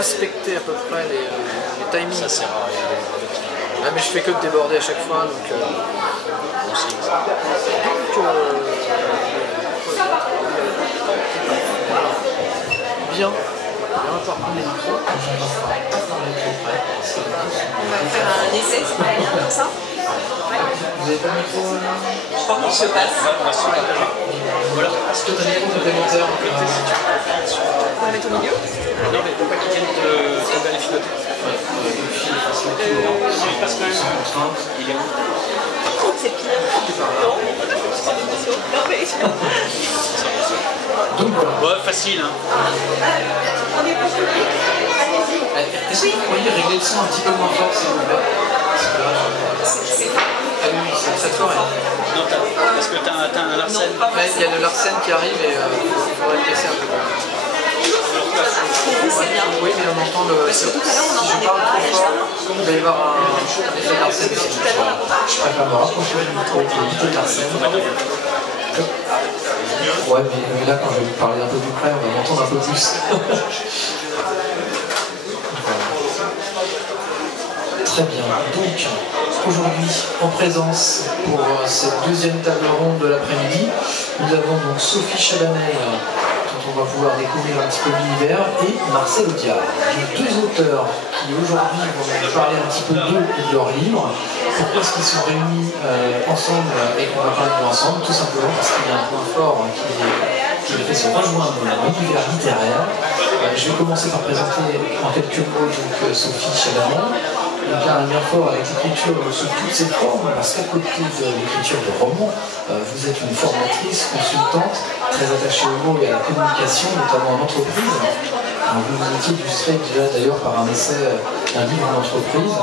respecter à peu près les timings. Ça c'est rare. Ah, mais je fais que de déborder à chaque fois, donc... Bien. Bien par les micros. On va faire un essai, c'est pas bien pour ça? Vous n'avez pas de micro Je crois qu'on se passe. On va se partager. Voilà. Est-ce que tu as des micros complémentaires en côté si tu peux? On va mettre au milieu? Non, mais faut pas qu'ils viennent de tomber à les filoter. Il passe quand même. Il est où? C'est pire. Non, non mais... Donc voilà. Ouais, facile, hein. On est pas allez-y. Est-ce que vous pourriez régler le son un petit peu moins fort, s'il vous plaît? C'est Ah oui, c'est très fort. Non, est-ce que t'as un Larsen? Il y a le Larsen qui arrive et il faudrait le laisser un peu. Oui, mais on entend le... Parce que tout à l'heure, on si je entendait parle pas trop les fort, gens. il va y avoir un effet Larsen aussi. Tout à l'heure, Je préfère me rapprocher du micro pour éviter Larsen. Ouais, mais là, quand je vais vous parler un peu plus près, on va m'entendre un peu plus. Très bien. Donc, aujourd'hui, en présence pour cette deuxième table ronde de l'après-midi, nous avons donc Sophie Chabanel, dont on va pouvoir découvrir un petit peu l'univers, et Marcel Audiard. Donc, deux auteurs qui aujourd'hui vont nous parler un petit peu d'eux et de leurs livres. Pourquoi est-ce qu'ils sont réunis ensemble et qu'on va parler d'eux ensemble? Tout simplement parce qu'il y a un point fort qui les fait se rejoindre dans l'univers littéraire. Je vais commencer par présenter en quelques mots donc, Sophie Chabanel. Il y a un lien fort avec l'écriture sous toutes ses formes, parce qu'à côté de l'écriture de romans, vous êtes une formatrice, consultante, très attachée aux mots et à la communication, notamment en entreprise. Vous vous étiez illustré déjà d'ailleurs par un essai d'un livre d'entreprise,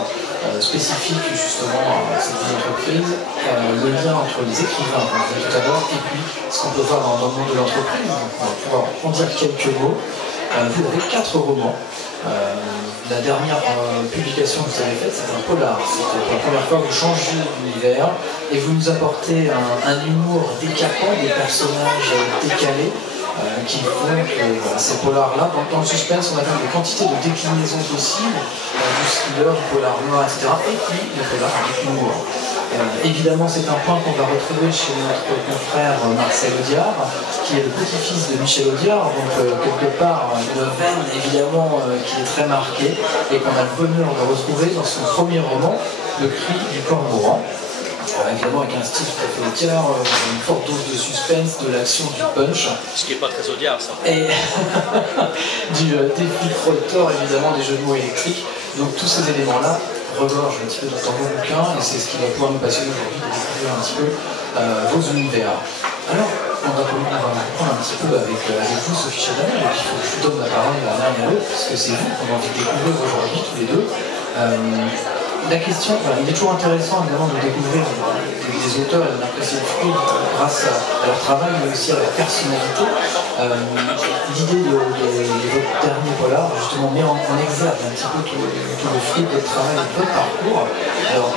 spécifique justement à cette entreprise, le lien entre les écrivains, comme je disais tout à l'heure, et puis ce qu'on peut voir dans le monde de l'entreprise. On va pouvoir en dire quelques mots. Vous avez 4 romans. La dernière publication que vous avez faite, c'est un polar. C'était la première fois que vous changez d'univers et vous nous apportez un humour décapant, des personnages décalés qui font que ces polars-là, dans le suspense, on a quand même des quantités de déclinaisons possibles, du thriller, du polar noir, etc. Et puis le polar avec l'humour. Évidemment, c'est un point qu'on va retrouver chez notre confrère Marcel Audiard, qui est le petit-fils de Michel Audiard, donc quelque part une veine évidemment qui est très marquée et qu'on a le bonheur de retrouver dans son premier roman, Le Cri du cormoran. Évidemment avec un style tout à fait Audiard, une forte dose de suspense, de l'action, du punch. Ce qui n'est pas très Audiard, ça. Et du défi frotteur, évidemment, des jeux de mots électriques. Donc tous ces éléments-là regorgent un petit peu dans vos bouquins et c'est ce qui va pouvoir nous passionner aujourd'hui de découvrir un petit peu vos univers. Alors, on va reprendre un petit peu avec vous, Sophie Chabanel, et puis il faut que je vous donne la parole à l'un et à l'autre, puisque c'est vous qu'on a envie de découvrir aujourd'hui, tous les deux. La question, il est toujours intéressant évidemment de découvrir des auteurs et d'apprécier le fruit grâce à leur travail, mais aussi à leur personnalité. L'idée de votre dernier polar, justement, met en exergue un petit peu tout le fruit de votre travail et de votre parcours. Alors,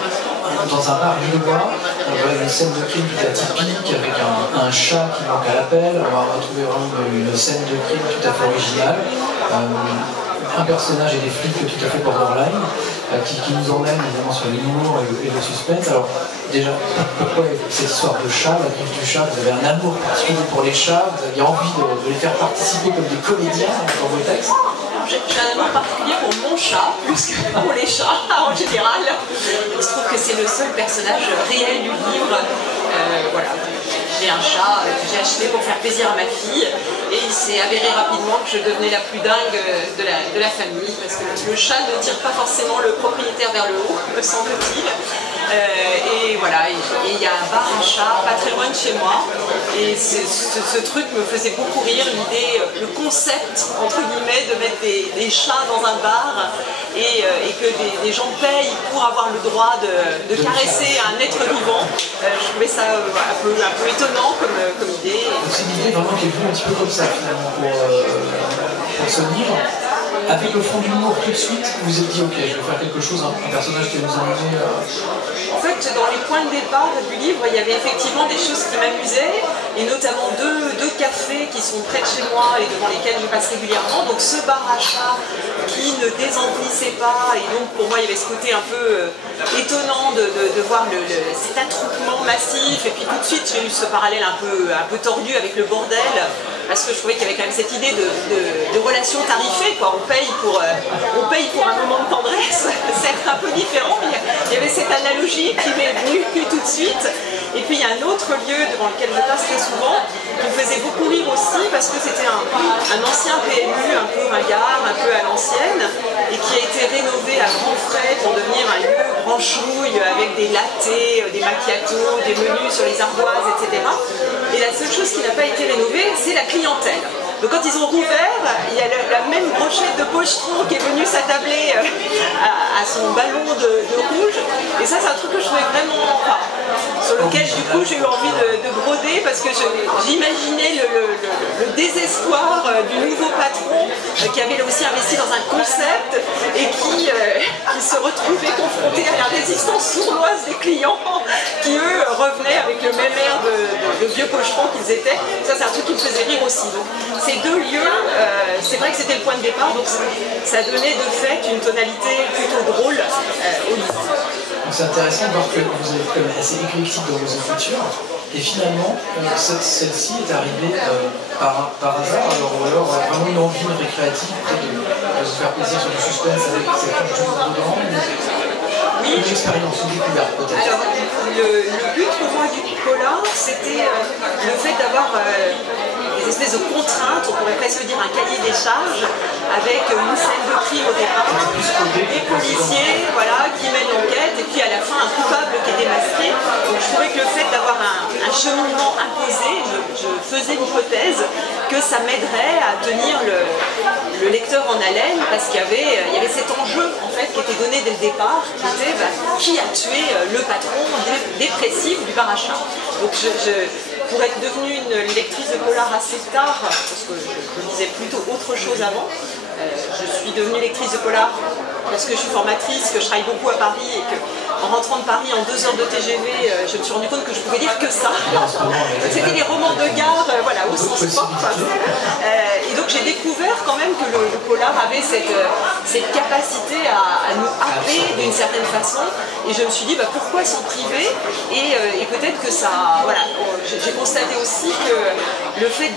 dans un bar lillois, on voit une scène de crime tout atypique avec un chat qui manque à l'appel. On va retrouver vraiment une scène de crime tout à fait originale. Un personnage et des flics tout à fait borderline qui nous emmènent évidemment sur l'humour et le suspense. Alors déjà, pourquoi cette histoire de chat, la griffe du chat? Vous avez un amour particulier pour les chats, vous aviez envie de les faire participer comme des comédiens dans vos textes? J'ai un amour particulier pour mon chat, plus que pour les chats en général. Il se trouve que c'est le seul personnage réel du livre. Voilà. J'ai un chat que j'ai acheté pour faire plaisir à ma fille et il s'est avéré rapidement que je devenais la plus dingue de la famille parce que le chat ne tire pas forcément le propriétaire vers le haut, me semble-t-il. Et voilà, il y a un bar à chat pas très loin de chez moi et ce truc me faisait beaucoup rire, l'idée, le concept entre guillemets de mettre des chats dans un bar et que des gens payent pour avoir le droit de caresser un être vivant. Je trouvais ça un peu étonnant comme idée. C'est une idée vraiment qui est venue un petit peu comme ça finalement pour ce livre. Avec le fond d'humour tout de suite, vous vous êtes dit ok, je vais faire quelque chose, un personnage qui va nous amener. En fait, dans les points de départ du livre, il y avait effectivement des choses qui m'amusaient, et notamment deux cafés qui sont près de chez moi et devant lesquels je passe régulièrement. Donc ce bar à chat qui ne désemplissait pas, et donc pour moi il y avait ce côté un peu étonnant de voir cet attroupement massif, et puis tout de suite j'ai eu ce parallèle un peu tordu avec le bordel, parce que je trouvais qu'il y avait quand même cette idée de relation tarifée, quoi. On paye pour un moment de tendresse, certes un peu différent, mais il y avait cette analogie qui m'est venue tout de suite. Et puis il y a un autre lieu devant lequel je passe très souvent, qui me faisait beaucoup rire aussi, parce que c'était un ancien PMU, un peu ringard, un peu à l'ancienne, et qui a été rénové à grands frais pour devenir un lieu branchouille, avec des lattés, des macchiatos, des menus sur les ardoises, etc. Et la seule chose qui n'a pas été rénovée, c'est la clientèle. Donc quand ils ont rouvert, il y a la même brochette de pochetron qui est venue s'attabler à son ballon de rouge. Et ça, c'est un truc que je trouvais vraiment... Enfin, sur lequel, du coup, j'ai eu envie de broder, parce que j'imaginais le désespoir du nouveau patron qui avait aussi investi dans un concept et qui se retrouvait confronté à la résistance sournoise des clients qui, eux, revenaient avec le même air de vieux pocherons qu'ils étaient. Ça, c'est un truc qui me faisait rire aussi. Donc, ces deux lieux, c'est vrai que c'était le point de départ, donc ça donnait de fait une tonalité plutôt drôle au livre. C'est intéressant de voir que vous êtes quand même assez éclectique dans vos écritures, et finalement, celle-ci est arrivée par hasard, alors vraiment une envie récréative, peut-être de se faire plaisir sur du suspense avec cette touche d'humour dedans, Oui. Une expérience, une découverte peut-être. Alors, le but pour moi du polar, c'était le fait d'avoir des espèces de contraintes, on pourrait presque dire un cahier des charges, avec une scène de crime au départ, des policiers voilà, qui mènent l'enquête, et puis à la fin un coupable qui est démasqué. Donc je trouvais que le fait d'avoir un cheminement imposé, je faisais l'hypothèse que ça m'aiderait à tenir le lecteur en haleine, parce qu'il y avait cet enjeu en fait qui était donné dès le départ, qui était qui a tué le patron dépressif du bar à chat. Donc pour être devenue une lectrice de polar assez tard, parce que je lisais plutôt autre chose avant, je suis devenue lectrice de polar parce que je suis formatrice, que je travaille beaucoup à Paris, et qu'en rentrant de Paris en 2 heures de TGV, je me suis rendu compte que je pouvais lire que ça. C'était les romans de gare, voilà, au sens propre. Et donc j'ai découvert quand même que le polar avait cette capacité à nous happer d'une certaine façon, et je me suis dit pourquoi s'en priver, et peut-être que ça, voilà, j'ai constaté aussi que le fait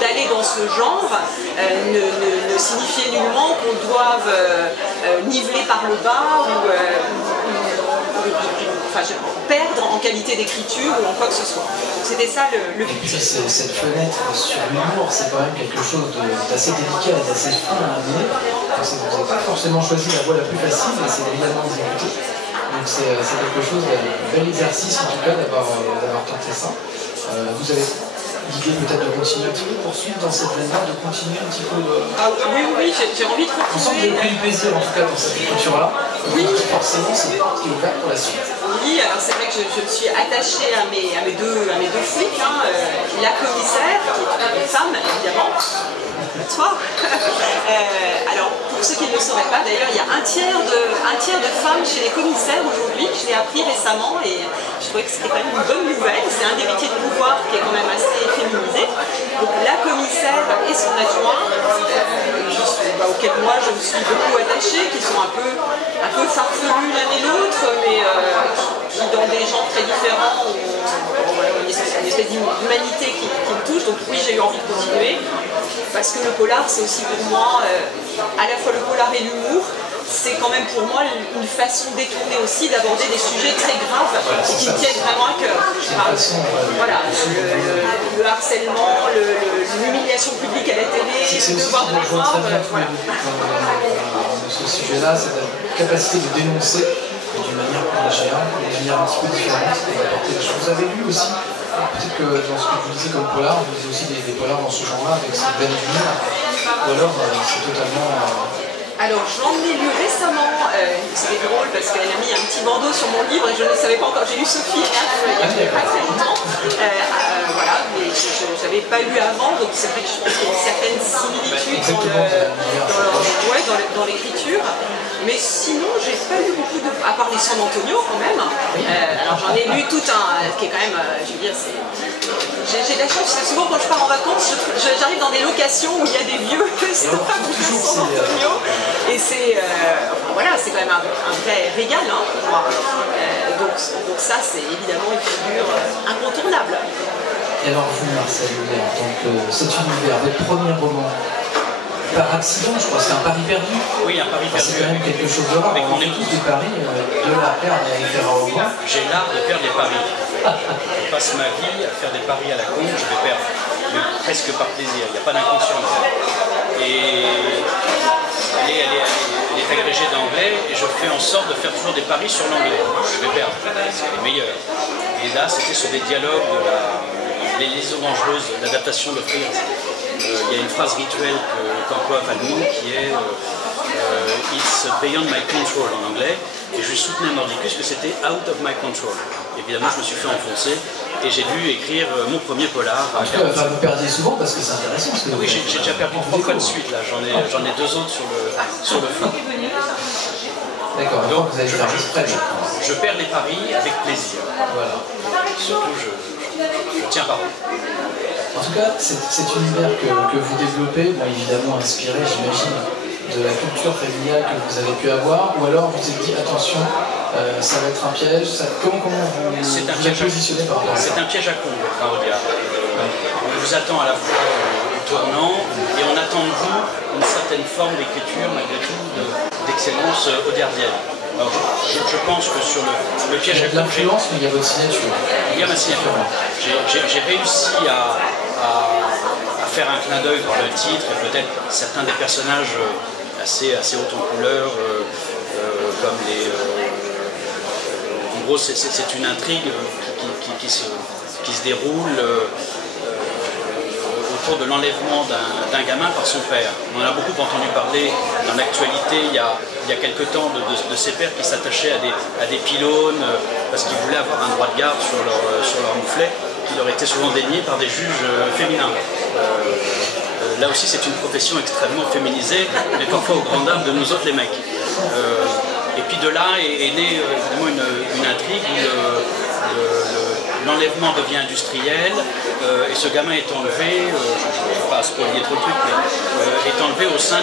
d'aller dans ce genre ne signifiait nullement qu'on doive niveler par le bas ou perdre en qualité d'écriture ou en quoi que ce soit. C'était ça le but. Cette fenêtre sur l'humour, c'est quand même quelque chose d'assez délicat et d'assez fin à amener. Vous n'avez pas forcément choisi la voie la plus facile, et c'est évidemment exécuté. Donc c'est quelque chose, un bel exercice en tout cas d'avoir tenté ça. Vous avez l'idée peut-être de continuer un petit peu, poursuivre dans cette veine-là, de continuer un petit peu oui, j'ai envie de continuer. On sent que vous avez pris du plaisir en tout cas dans cette écriture-là. Oui. Forcément, c'est qui est ouvert pour la suite. Oui, alors c'est vrai que je me suis attachée à mes deux flics, la commissaire, qui est une femme évidemment, toi. Alors pour ceux qui ne le sauraient pas, d'ailleurs, il y a un tiers de femmes chez les commissaires aujourd'hui, je l'ai appris récemment, et je trouvais que c'était quand même une bonne nouvelle. C'est un des métiers de pouvoir qui est quand même assez féminisé. Donc la commissaire et son adjoint, auquel moi je me suis beaucoup attachée, qui sont un peu farfelus l'un et l'autre, mais qui dans des genres très différents ont une espèce d'humanité qui me touche. Donc oui, j'ai eu envie de continuer, parce que le polar, c'est aussi pour moi à la fois le polar et l'humour. C'est quand même pour moi une façon détournée aussi d'aborder des sujets très graves et qui me tiennent vraiment à cœur. Voilà, le harcèlement, l'humiliation publique à la télé, le devoir de mémoire. Voilà. Ce sujet-là, c'est la capacité de dénoncer d'une manière plus légère, d'une manière un petit peu différente, et d'apporter des choses. Vous avez lu aussi, peut-être que dans ce que vous lisez comme polar, vous lisez aussi des polars dans ce genre-là, avec cette veine d'humour, ou alors c'est totalement... Alors j'en ai lu récemment, c'était drôle parce qu'elle a mis un petit bandeau sur mon livre et je ne savais pas encore, j'ai lu Sophie il y a pas très longtemps, voilà, mais je n'avais pas lu avant, donc c'est vrai que je pense qu'il y a une certaine similitude Mais sinon, j'ai pas lu beaucoup de... à part les San Antonio quand même. Alors j'en ai lu tout un, qui est quand même, je veux dire, j'ai de la chance, parce que souvent quand je pars en vacances, j'arrive dans des locations où il y a des vieux stocks de San Antonio. Et c'est, voilà, c'est quand même un vrai régal hein, pour moi. Donc ça, c'est évidemment une figure incontournable. Et alors vous, Marcel Audiard, donc cet univers, votre premier roman, par accident, je crois, c'est un pari perdu. Oui, un pari perdu. C'est quand même quelque chose de rare. Avec mon tous épouse. des paris, de la perdre et à faire un roman. J'ai l'art de faire des paris. Je passe ma vie à faire des paris à la con, je vais perdre. Mais presque par plaisir, il n'y a pas d'inconscient. Et elle est agrégée d'anglais et je fais en sorte de faire toujours des paris sur l'anglais. Je vais perdre, parce qu'elle est meilleure. Et là, c'était sur des dialogues de les liaisons dangereuses, l'adaptation de Frears. Il y a une phrase rituelle qu'emploie Valmont qui est It's beyond my control en anglais, et je lui soutenais à mordicus que c'était out of my control. Évidemment, je me suis fait enfoncer et j'ai dû écrire mon premier polar. En tout cas, vous perdiez souvent parce que c'est intéressant. Parce que oui, j'ai déjà perdu 3 fois de suite là. J'en ai 2 autres sur le fond. D'accord. Donc vous allez faire exprès. Je perds les paris avec plaisir. Voilà. Surtout, je tiens parole. En tout cas, cet univers que vous développez, bon, évidemment inspiré, j'imagine, de la culture familiale que vous avez pu avoir, ou alors vous vous êtes dit, attention, ça va être un piège, comment vous êtes positionné par rapport à ça? C'est un piège à con, Audiard. On vous attend à la fois au tournant, et on attend de vous une certaine forme d'écriture, malgré tout, d'excellence audiardienne. Alors, je pense que sur le piège à con... l'influence, mais il y a votre signature. Il y a ma signature. J'ai réussi à faire un clin d'œil par le titre et peut-être certains des personnages assez hauts en couleur, comme les... en gros, c'est une intrigue qui se déroule autour de l'enlèvement d'un gamin par son père. On en a beaucoup entendu parler dans l'actualité il y a quelque temps de ces pères qui s'attachaient à des pylônes parce qu'ils voulaient avoir un droit de garde sur leur mouflet qui leur était souvent dénié par des juges féminins. Là aussi c'est une profession extrêmement féminisée, mais parfois aux grandes dames de nous autres les mecs. Et puis de là est née évidemment une intrigue où l'enlèvement devient industriel et ce gamin est enlevé, je ne vais pas spoiler trop le truc, mais est enlevé au sein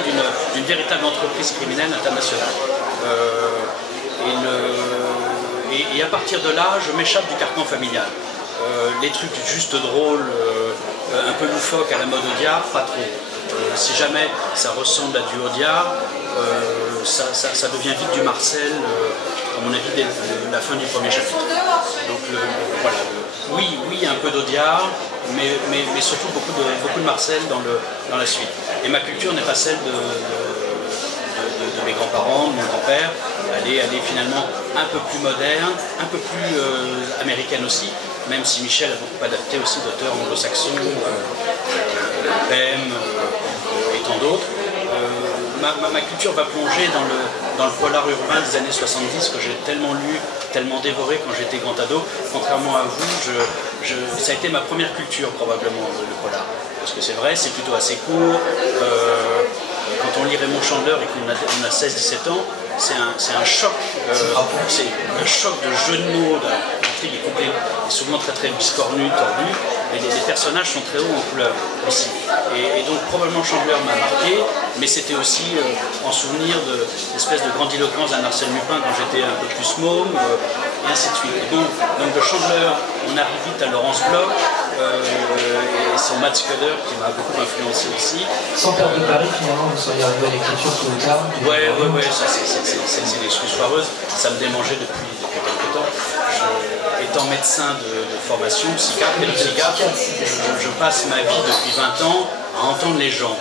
d'une véritable entreprise criminelle internationale. Et à partir de là, je m'échappe du carcan familial. Les trucs juste drôles, un peu loufoques à la mode Audiard, pas trop. Si jamais ça ressemble à du Audiard, ça devient vite du Marcel, à mon avis, dès la fin du premier chapitre. Donc voilà, oui, un peu d'Audiard, mais surtout beaucoup de Marcel dans la suite. Et ma culture n'est pas celle de mes grands-parents, de mon grand-père. Elle est finalement un peu plus moderne, un peu plus américaine aussi, même si Michel a beaucoup adapté aussi d'auteurs anglo-saxons, Bem et tant d'autres. Ma culture va plonger dans le polar urbain des années 70 que j'ai tellement lu, tellement dévoré quand j'étais grand ado. Contrairement à vous, ça a été ma première culture probablement, le polar. Parce que c'est vrai, c'est plutôt assez court. Quand on lit Raymond Chandler et qu'on a 16-17 ans, c'est un choc. C'est un choc de jeu de mots, l'intrigue est souvent très biscornue, tordue. Et les personnages sont très hauts en couleur aussi. Et donc probablement Chandler m'a marqué, mais c'était aussi en souvenir de l'espèce de grandiloquence d'un Arsène Lupin quand j'étais un peu plus môme, et ainsi de suite. Et donc de Chandler, on arrive vite à Laurence Bloch, et son Matt Scudder qui m'a beaucoup influencé aussi. Sans perdre de Paris, finalement, vous seriez arrivé à l'écriture tout le temps. Ouais, ça c'est une excuse foireuse, ça me démangeait depuis quelque temps. Étant médecin de formation, psychiatre, je passe ma vie depuis 20 ans à entendre les gens.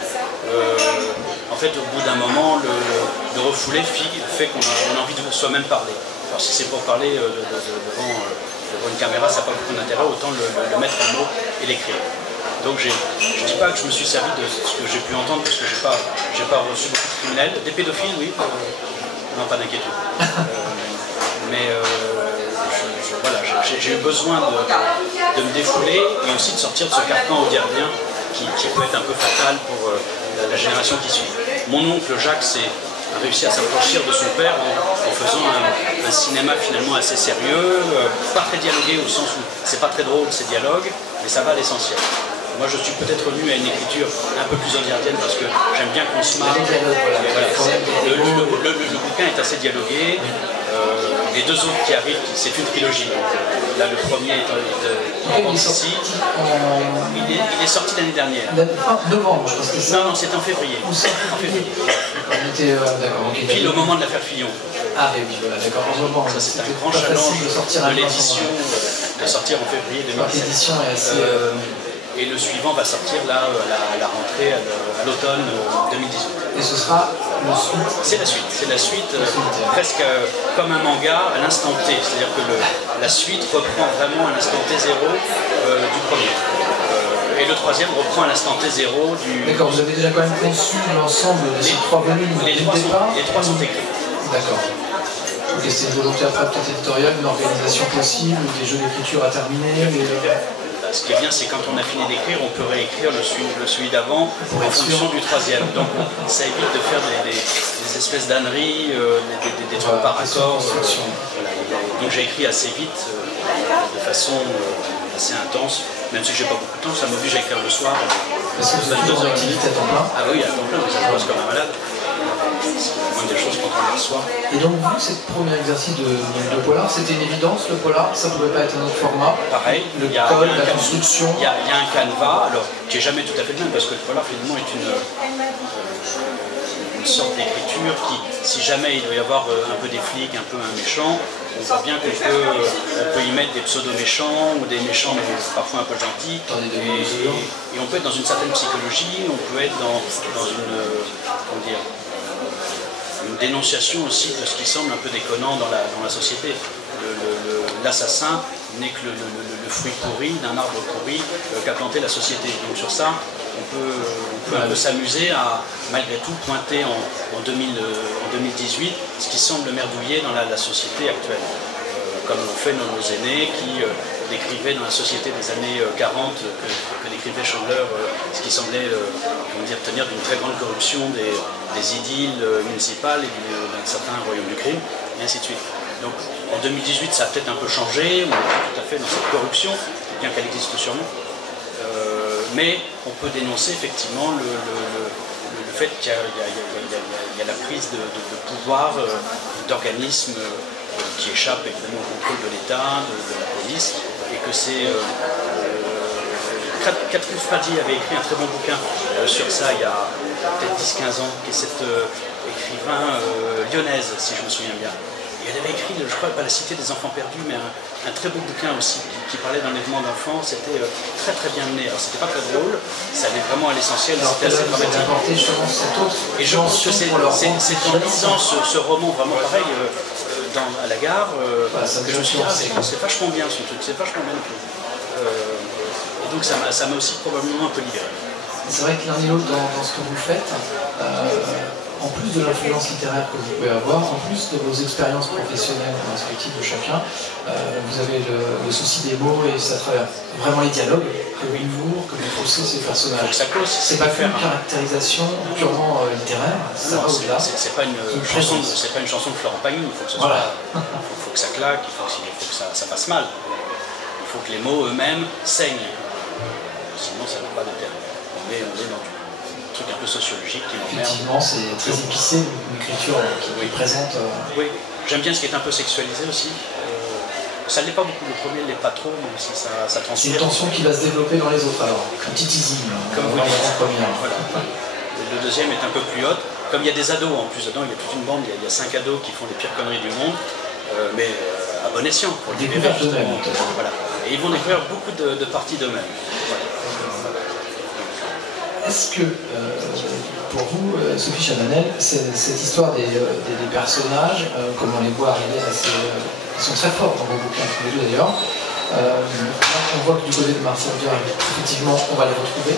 En fait, au bout d'un moment, de refouler fait qu'on a envie de soi-même parler. Alors si c'est pour parler devant une caméra, ça n'a pas beaucoup d'intérêt, autant le mettre en mots et l'écrire. Donc je ne dis pas que je me suis servi de ce que j'ai pu entendre, parce que je n'ai pas reçu beaucoup de criminels. Des pédophiles, oui, non, pas d'inquiétude. Mais voilà, j'ai eu besoin de me défouler et aussi de sortir de ce carcan audiardien qui peut être un peu fatal pour la génération qui suit. Mon oncle Jacques s'est a réussi à s'affranchir de son père en faisant un cinéma finalement assez sérieux, pas très dialogué au sens où c'est pas très drôle ces dialogues, mais ça va à l'essentiel. Moi je suis peut-être revenu à une écriture un peu plus audiardienne parce que j'aime bien qu'on se marre. Voilà, le bouquin est assez dialogué. Les deux autres qui arrivent, c'est une trilogie. Là, le premier est ici. Il est sorti l'année dernière. Novembre, je pense que c'est ça. Non, c'est en février. En février. D'accord. Pile au moment de l'affaire Fillon. Ah, oui, voilà, d'accord. Ça, c'est un grand challenge de l'édition de sortir en février 2017. L'édition est assez. Et le suivant va sortir là à la rentrée, à l'automne 2018. Et ce sera le suite. C'est la suite, presque comme un manga à l'instant T. C'est-à-dire que la suite reprend vraiment à l'instant T0 du premier. Et le troisième reprend à l'instant T0 du... D'accord, vous avez déjà quand même conçu l'ensemble de ces 3 volumes les trois sont écrits. D'accord. Et c'est une volonté après peut-être éditoriale, une organisation possible, des jeux d'écriture à terminer. Ce qui est bien, c'est quand on a fini d'écrire, on peut réécrire celui d'avant en fonction du troisième. Donc ça évite de faire des espèces d'âneries, des trucs par accord. Donc j'ai écrit assez vite, de façon assez intense, même si j'ai pas beaucoup de temps, ça m'oblige à écrire le soir. Est-ce que vous avez 2 heures d'activité à temps plein? Ah oui, à temps plein, mais ça passe comme un malade. C'est la moindre des choses quand on le reçoit. Et donc, vous, ce premier exercice de polar, c'était une évidence, le polar, ça ne pouvait pas être un autre format? Pareil, le code, la construction. Il y a un canevas, alors qui n'est jamais tout à fait le même, parce que le polar finalement est une sorte d'écriture qui, si jamais il doit y avoir un peu des flics, un peu un méchant, on voit bien qu'on peut y mettre des pseudo-méchants ou des méchants mais parfois un peu gentils. Et on peut être dans une certaine psychologie, on peut être dans une dénonciation aussi de ce qui semble un peu déconnant dans la société. L'assassin n'est que le fruit pourri d'un arbre pourri qu'a planté la société. Donc sur ça, on peut un peu s'amuser à, malgré tout, pointer en 2018 ce qui semble merdouiller dans la société actuelle. Comme l'ont fait nos aînés qui décrivaient dans la société des années 40 que décrivait Chandler, ce qui semblait tenir d'une très grande corruption des idylles municipales et d'un certain royaume du crime, et ainsi de suite. Donc en 2018, ça a peut-être un peu changé, on est tout à fait dans cette corruption, bien qu'elle existe sûrement. Mais on peut dénoncer effectivement le fait qu'il y a la prise de pouvoir d'organismes qui échappent évidemment au contrôle de l'État, de la police, et que c'est... Catherine Fradi avait écrit un très bon bouquin sur ça il y a peut-être 10-15 ans, qui est cette écrivain lyonnaise, si je me souviens bien. Et elle avait écrit, je crois, pas La Cité des enfants perdus, mais un très beau bouquin aussi qui parlait d'enlèvement d'enfants. C'était très très bien mené. Alors c'était pas très drôle, ça allait vraiment à l'essentiel, c'était assez dramatique. Et je pense que c'est en lisant ce roman vraiment pareil à la gare que je me suis dit, c'est vachement bien ce truc, c'est vachement bien écrit. Et donc ça m'a aussi probablement un peu libéré. C'est vrai que l'un et l'autre dans ce que vous faites, en plus de l'influence littéraire que vous pouvez avoir, en plus de vos expériences professionnelles respectives de chacun, vous avez le souci des mots et ça traverse vraiment les dialogues, que l'humour, que vous poussez ces personnages. C'est pas qu'une caractérisation purement littéraire, ça va au-delà. C'est pas une chanson de Florent Pagny, il faut que faut que ça claque, il faut que ça passe mal. Il faut que les mots eux-mêmes saignent, sinon ça n'a pas d'intérêt. On est dans du truc un peu sociologique qui m'emmerde. Effectivement, c'est très épicé, une écriture qui présente... Oui, j'aime bien ce qui est un peu sexualisé aussi. Ça ne l'est pas beaucoup, le premier ne l'est pas trop, même si ça transpire. C'est une tension qui va se développer dans les autres alors, un petit teasing. Comme vous dites. Voilà. Le deuxième est un peu plus haute. Comme il y a des ados en plus dedans, il y a toute une bande, il y a 5 ados qui font les pires conneries du monde, mais à bon escient, pour le découvrir justement. Voilà. Et ils vont découvrir beaucoup de parties d'eux-mêmes. Voilà. Est-ce que, pour vous, Sophie Chabanel, cette histoire des personnages, comme on les voit arriver, ils sont très forts dans vos bouquins, tous les deux d'ailleurs. On voit que du côté de Marcel Viard, effectivement, on va les retrouver.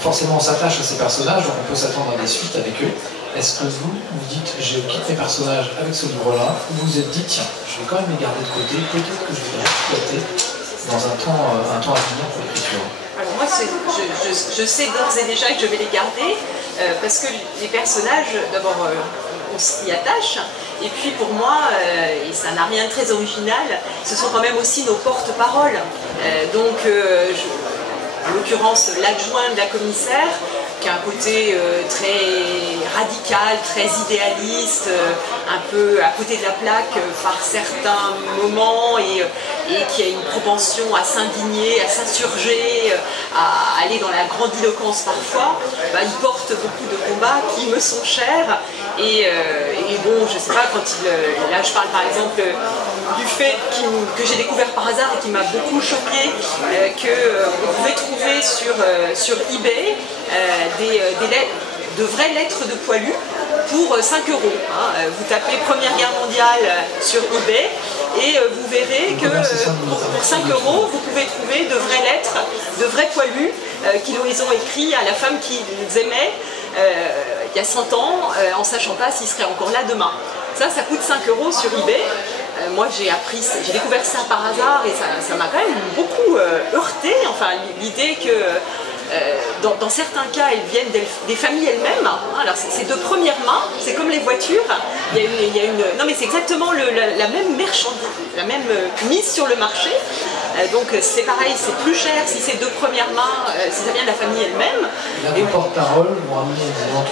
Forcément, on s'attache à ces personnages, donc on peut s'attendre à des suites avec eux. Est-ce que vous dites, je quitte mes personnages avec ce livre-là, ou vous vous êtes dit, tiens, je vais quand même les garder de côté, peut-être que je vais les exploiter dans un temps à venir pour l'écriture? Alors moi, je sais d'ores et déjà que je vais les garder, parce que les personnages, d'abord, on s'y attache. Et puis pour moi, et ça n'a rien de très original, ce sont quand même aussi nos porte-paroles. En l'occurrence l'adjoint de la commissaire, qui a un côté très radical, très idéaliste, un peu à côté de la plaque par certains moments et qui a une propension à s'indigner, à s'insurger, à aller dans la grandiloquence parfois. Il porte beaucoup de combats qui me sont chers et bon, je sais pas, quand là je parle par exemple du fait que j'ai découvert par hasard et qui m'a beaucoup choqué, qu'on pouvait trouver sur eBay de vraies lettres de poilus pour 5 €. Vous tapez Première Guerre mondiale sur eBay et vous verrez que pour 5 €, vous pouvez trouver de vraies lettres, de vrais poilus qui les ont écrits à la femme qu'ils aimaient il y a 100 ans, en sachant pas s'ils seraient encore là demain. Ça coûte 5 € sur eBay. Moi j'ai découvert ça par hasard et ça m'a quand même beaucoup heurté, enfin l'idée que dans certains cas elles viennent des familles elles-mêmes. Alors c'est de première main, c'est comme les voitures, non mais c'est exactement la même marchandise, la même mise sur le marché. Donc c'est pareil, c'est plus cher si c'est de première main, si ça vient de la famille elle-même. Et porte-parole,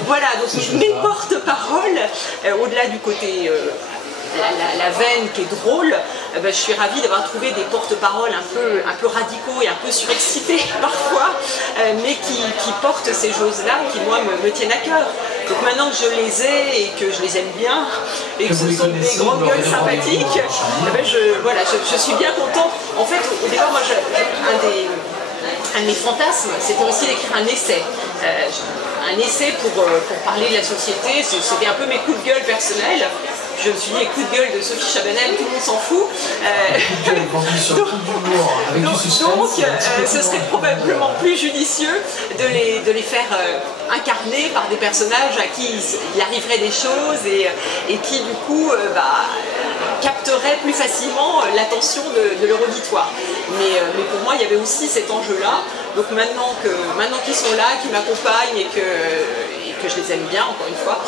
voilà, donc mes porte-paroles, au-delà du côté la veine qui est drôle, je suis ravie d'avoir trouvé des porte-paroles un peu radicaux et un peu surexcités parfois, mais qui portent ces choses-là qui moi me tiennent à cœur. Donc maintenant que je les ai et que je les aime bien et que ce sont des grandes gueules sympathiques, je suis bien contente. En fait, au départ, moi, un de mes fantasmes, c'était aussi d'écrire un essai. Un essai pour parler de la société, c'était un peu mes coups de gueule personnels. Je me suis dit, les coups de gueule de Sophie Chabanel, tout le monde s'en fout. Donc, ce serait probablement plus judicieux de les faire incarner par des personnages à qui il arriverait des choses et qui, du coup, capteraient plus facilement l'attention de leur auditoire. Mais pour moi, il y avait aussi cet enjeu-là. Donc maintenant qu'ils sont là, qu'ils m'accompagnent et que je les aime bien, encore une fois,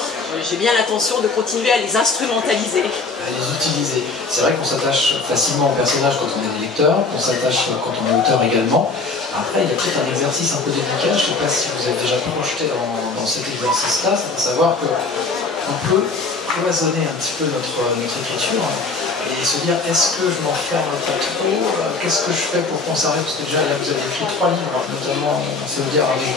j'ai bien l'intention de continuer à les instrumentaliser. À les utiliser. C'est vrai qu'on s'attache facilement au personnage quand on est des lecteurs, qu'on s'attache quand on est auteur également. Après, il y a peut-être un exercice un peu délicat, je ne sais pas si vous êtes déjà projeté dans cet exercice-là, c'est de savoir qu'on peut cloisonner un petit peu notre écriture et se dire est-ce que je m'enferme pas trop, qu'est-ce que je fais pour conserver, parce que déjà là vous avez écrit 3 livres, notamment c'est vous dire avec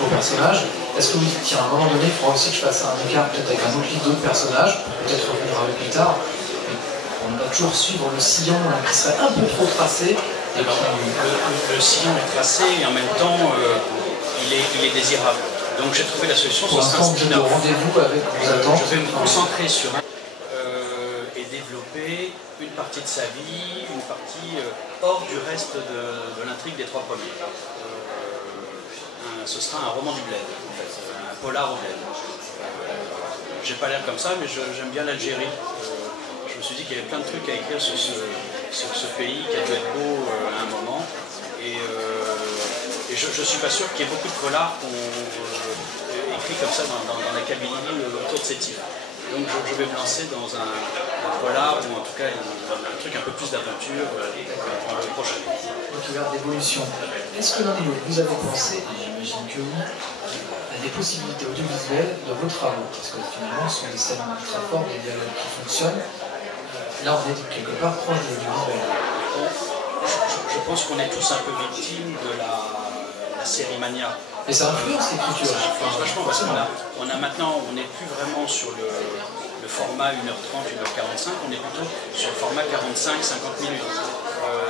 vos personnages. Est-ce que vous dites tiens à un moment donné il faudra aussi que je fasse un écart peut-être avec un autre livre d'autres personnages, peut-être revenir avec plus tard, mais on doit toujours suivre le sillon qui serait un peu trop tracé. Le sillon est tracé et en même temps il est désirable. Donc j'ai trouvé la solution sur un spin-off. Je vais me concentrer sur et développer une partie de sa vie, une partie hors du reste de l'intrigue des 3 premiers. Ce sera un roman du bled, en fait, un polar au bled. J'ai pas l'air comme ça, mais j'aime bien l'Algérie. Je me suis dit qu'il y avait plein de trucs à écrire sur ce pays qui a dû être beau à un moment. Et je ne suis pas sûr qu'il y ait beaucoup de polars écrits comme ça dans la Kabylie autour de ces types. Donc je vais me lancer dans un polar ou en tout cas un truc un peu plus d'aventure dans le prochain. Donc il y a d'évolution. Est-ce que l'un et l'autre, vous avez pensé, et j'imagine que oui, à des possibilités audiovisuelles de vos travaux? Parce que finalement ce sont des scènes très fortes, des dialogues qui fonctionnent. Là on est quelque part proche de l'audiovisuel. Je pense qu'on est tous un peu victimes de la série Mania. Et ça influence l'écriture. Ça influence vachement parce qu'on a maintenant, on n'est plus vraiment sur le format 1h30, 1h45, on est plutôt sur le format 45-50 minutes.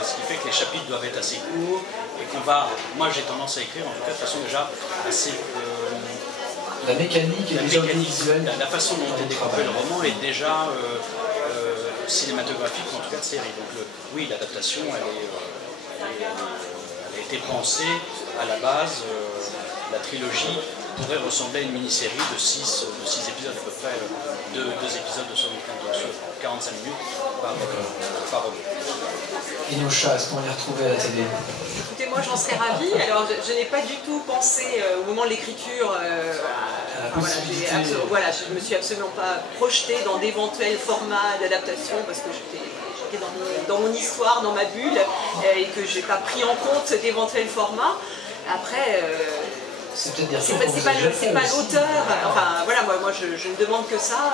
Ce qui fait que les chapitres doivent être assez courts et qu'on va, moi j'ai tendance à écrire en tout cas de façon déjà assez... la mécanique et la façon dont est découpé le roman est déjà cinématographique en tout cas de série. Donc oui, l'adaptation elle a été pensée à la base. La trilogie pourrait ressembler à une mini-série de 6 épisodes à peu près, 2 épisodes de 45 minutes par roman. Et nos chats, est-ce qu'on va les retrouver à la télé? Écoutez, moi j'en serais ravie. Alors je n'ai pas du tout pensé au moment de l'écriture Voilà, je me suis absolument pas projetée dans d'éventuels formats d'adaptation parce que j'étais dans mon histoire, dans ma bulle, et que j'ai pas pris en compte d'éventuels formats. Après, c'est pas l'auteur. Enfin voilà, moi je ne demande que ça,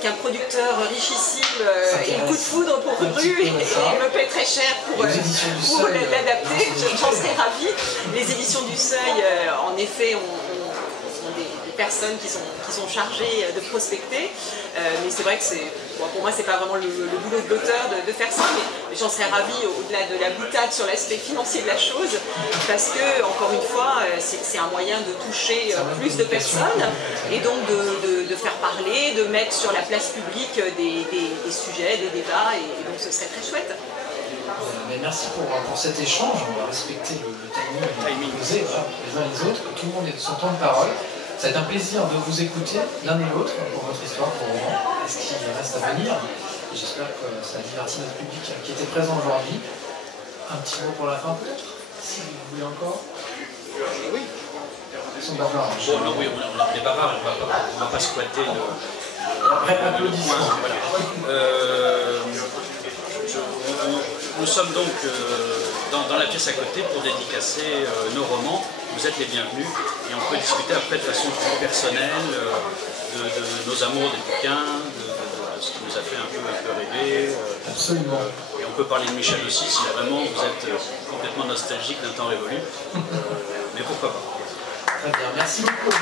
qu'un producteur richissime ait le coup de foudre pour Rue et me paie très cher pour l'adapter. J'en serais ravie. Les éditions du Seuil, en effet, sont des personnes qui sont chargées de prospecter, mais c'est vrai que pour moi c'est pas vraiment le boulot de l'auteur de faire ça, mais j'en serais ravie au-delà de la boutade sur l'aspect financier de la chose, parce que encore une fois c'est un moyen de toucher plus de personnes et donc de faire parler, de mettre sur la place publique des sujets, des débats, et donc ce serait très chouette. Mais merci pour cet échange. On va respecter le timing posé les uns les autres, que tout le monde ait son temps de parole. Ça va être un plaisir de vous écouter l'un et l'autre pour votre histoire, pour le roman, et ce qui reste à venir. J'espère que ça a diverti notre public qui était présent aujourd'hui. Un petit mot pour la fin peut-être, si vous voulez encore. Oui. Ils sont bavards. Bon, non, oui, on est bavards, on ne va pas squatter Après l'applaudissement. Voilà. Nous sommes donc dans la pièce à côté pour dédicacer nos romans. Vous êtes les bienvenus et on peut discuter après de façon plus personnelle de nos amours des bouquins, de ce qui nous a fait un peu rêver. Absolument. Et on peut parler de Michel aussi si vraiment vous êtes complètement nostalgique d'un temps révolu. Mais pourquoi pas. Très bien, merci beaucoup.